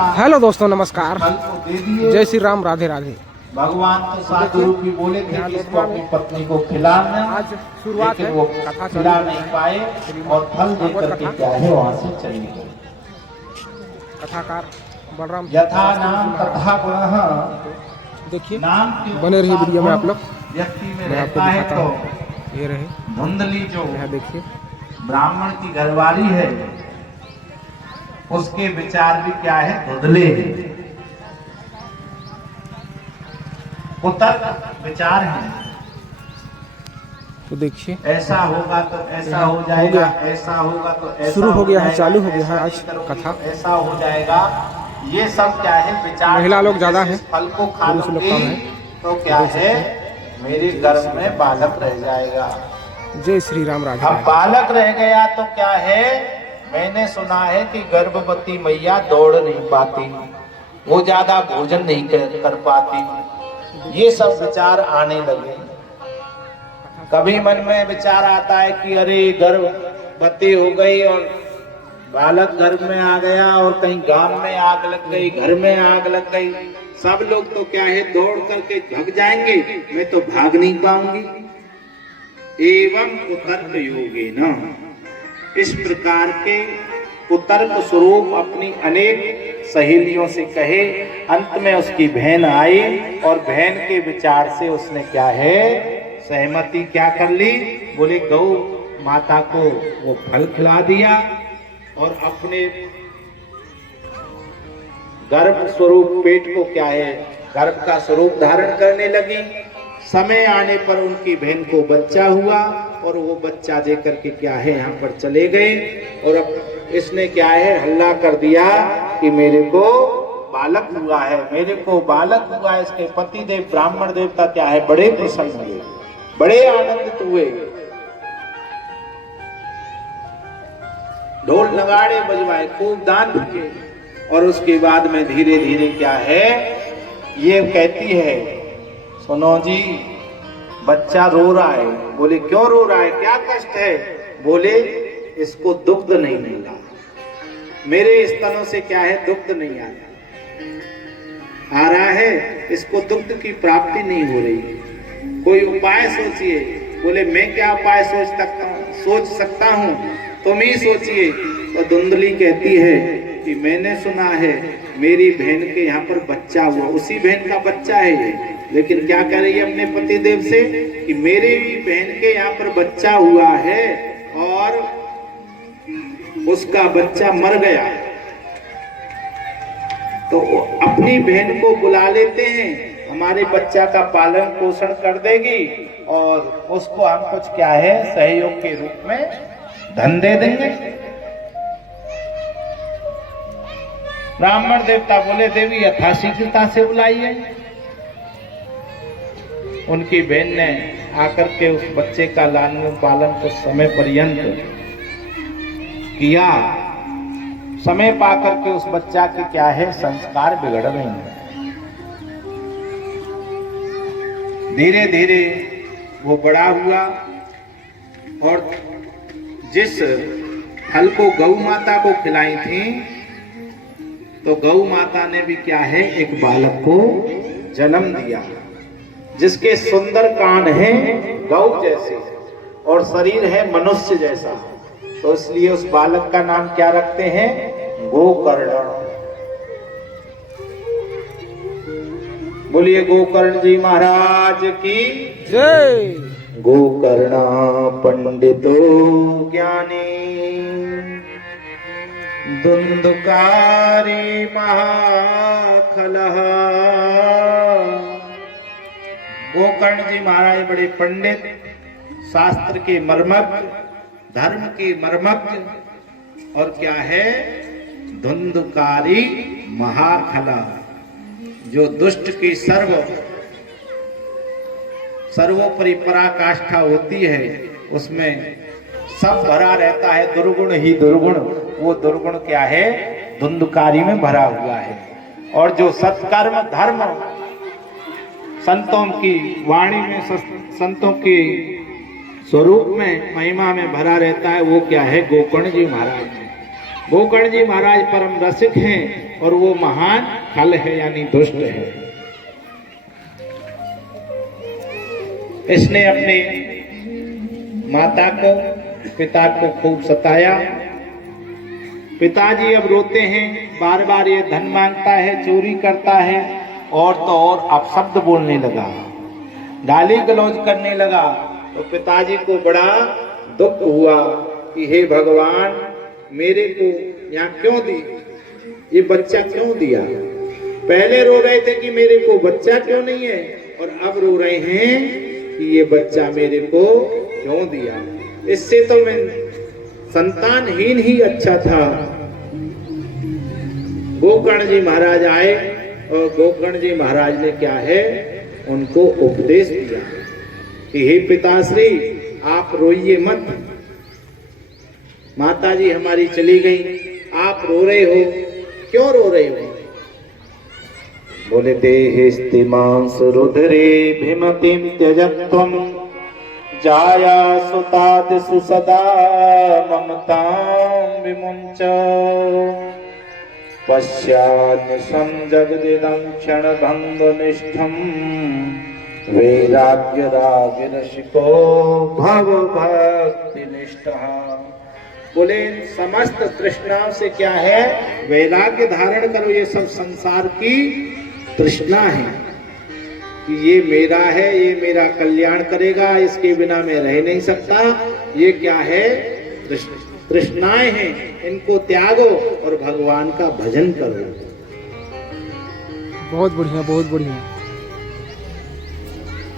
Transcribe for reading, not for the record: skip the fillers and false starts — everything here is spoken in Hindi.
हेलो दोस्तों, नमस्कार। फल को दे दिए। जय श्री राम, राधे राधे। भगवान तो साधु रूपी बोले थे कि इसको अपनी पत्नी को खिलाना, आज शुरुआत है, वो कथा खिला नहीं पाए और फल दे करके क्या है वहाँ से चली गई। कथाकार बलराम यथा नाम तथा गुणः, देखिए, नाम के बने रहिए वीडियो में आप लोग। व्यक्ति में मैं आपको रहता है दिखाता तो हूँ। ये रहे धुंधली जो यह देखिए, ब्राह्मण की घरवाली है उसके विचार भी क्या है, धुंधले हैं, कुतर्क विचार है। तो देखिए ऐसा होगा तो ऐसा हो जाएगा, ऐसा होगा तो ऐसा शुरू हो गया है, जाएगा, चालू हो गया है ऐसा आज नहीं करोगे कथा। तो ऐसा हो जाएगा। ये सब क्या है, विचार। महिला लोग ज्यादा हैं, फल को खा पुरुष लोग कम हैं। तो क्या है, मेरे गर्भ में बालक रह जाएगा। जय श्री राम, राधे अब राधे। बालक रह गया तो क्या है, मैंने सुना है कि गर्भवती मैया दौड़ नहीं पाती, वो ज्यादा भोजन नहीं कर पाती। ये सब विचार आने लगे। कभी मन में विचार आता है कि अरे गर्भवती हो गई और बालक गर्भ में आ गया और कहीं गांव में आग लग गई, घर में आग लग गई, सब लोग तो क्या है दौड़ करके भाग जाएंगे, मैं तो भाग नहीं पाऊंगी। एवं कुतर्क योगे न, इस प्रकार के कुतर्क स्वरूप अपनी अनेक सहेलियों से कहे। अंत में उसकी बहन आई और बहन के विचार से उसने क्या है, सहमति क्या कर ली, बोले गौ माता को वो फल खिला दिया और अपने गर्भ स्वरूप पेट को क्या है, गर्भ का स्वरूप धारण करने लगी। समय आने पर उनकी बहन को बच्चा हुआ और वो बच्चा दे करके क्या है यहाँ पर चले गए। और अब इसने क्या है हल्ला कर दिया कि मेरे को बालक हुआ है, मेरे को बालक हुआ है। इसके पति देव ब्राह्मण देवता क्या है, बड़े प्रसन्न हुए, बड़े आनंदित हुए, ढोल नगाड़े बजवाए, खूब दान दिए। और उसके बाद में धीरे धीरे क्या है, ये कहती है सुनो जी बच्चा रो रहा है। बोले क्यों रो रहा है, क्या कष्ट है। बोले इसको दुग्ध नहीं मिला, मेरे स्तनों से क्या है दुग्ध नहीं आ रहा है, इसको दुग्ध की प्राप्ति नहीं हो रही, कोई उपाय सोचिए। बोले मैं क्या उपाय सोच सकता हूँ, तुम ही सोचिए। तो धुंधली कहती है कि मैंने सुना है मेरी बहन के यहाँ पर बच्चा हुआ, उसी बहन का बच्चा है ये, लेकिन क्या कह रही है अपने पति देव से कि मेरी बहन के यहाँ पर बच्चा हुआ है और उसका बच्चा मर गया, तो अपनी बहन को बुला लेते हैं, हमारे बच्चा का पालन पोषण कर देगी और उसको हम कुछ क्या है सहयोग के रूप में धन दे देंगे। ब्राह्मण देवता बोले देवी यथाशीघ्रता से बुलाइए। उनकी बहन ने आकर के उस बच्चे का लालन पालन कुछ समय पर्यंत किया। समय पाकर के उस बच्चा के क्या है संस्कार बिगड़ गए हैं। धीरे धीरे वो बड़ा हुआ और जिस फल को गौ माता को खिलाई थी, तो गौ माता ने भी क्या है एक बालक को जन्म दिया, जिसके सुंदर कान हैं गौ जैसे और शरीर है मनुष्य जैसा। तो इसलिए उस बालक का नाम क्या रखते हैं, गोकर्ण। बोलिए गोकर्ण जी महाराज की जय। गोकर्ण पंडितो ज्ञानी धुंधकारी महाखलः। गोकर्ण जी महाराज बड़े पंडित, शास्त्र के मर्मज्ञ, धर्म के मर्मज्ञ और क्या है धुंधकारी महाखला, जो दुष्ट की सर्वोपरि पराकाष्ठा होती है उसमें सब भरा रहता है, दुर्गुण ही दुर्गुण, वो दुर्गुण क्या है धुंधकारी में भरा हुआ है। और जो सत्कर्म धर्म संतों की वाणी में, संतों के स्वरूप में, महिमा में भरा रहता है, वो क्या है गोकर्ण जी महाराज। गोकर्ण जी महाराज परम रसिक हैं और वो महान खल है यानी दुष्ट है। इसने अपने माता को पिता को खूब सताया। पिताजी अब रोते हैं, बार बार ये धन मांगता है, चोरी करता है और तो और अपशब्द बोलने लगा, गाली गलौज करने लगा। तो पिताजी को बड़ा दुख हुआ कि हे भगवान, मेरे को यहाँ क्यों दी, ये बच्चा क्यों दिया। पहले रो रहे थे कि मेरे को बच्चा क्यों नहीं है, और अब रो रहे हैं कि ये बच्चा मेरे को क्यों दिया। इससे तो मैं संतानहीन ही अच्छा था। गोकर्ण जी महाराज आए और गोकर्ण जी महाराज ने क्या है, उनको उपदेश दिया कि हे पिताश्री, आप रोइए मत, माता जी हमारी चली गई, आप रो रहे हो, क्यों रो रहे हो। बोले देहेस्ति मांस रुधिरे भिमतिम त्यजत्वम जाया सुतादिषु सदा ममतां विमुञ्च पश्यान्निशं जगदिदं क्षणभङ्गनिष्ठं वैराग्यरागरसिको भव भक्तिनिष्ठः। बोले समस्त तृष्णाओं से क्या है, वैराग्य धारण करो। ये सब संसार की तृष्णा है कि ये मेरा है, ये मेरा कल्याण करेगा, इसके बिना मैं रह नहीं सकता। ये क्या है, तृष्णाएं हैं, इनको त्यागो और भगवान का भजन करो। बहुत बढ़िया, बहुत बढ़िया।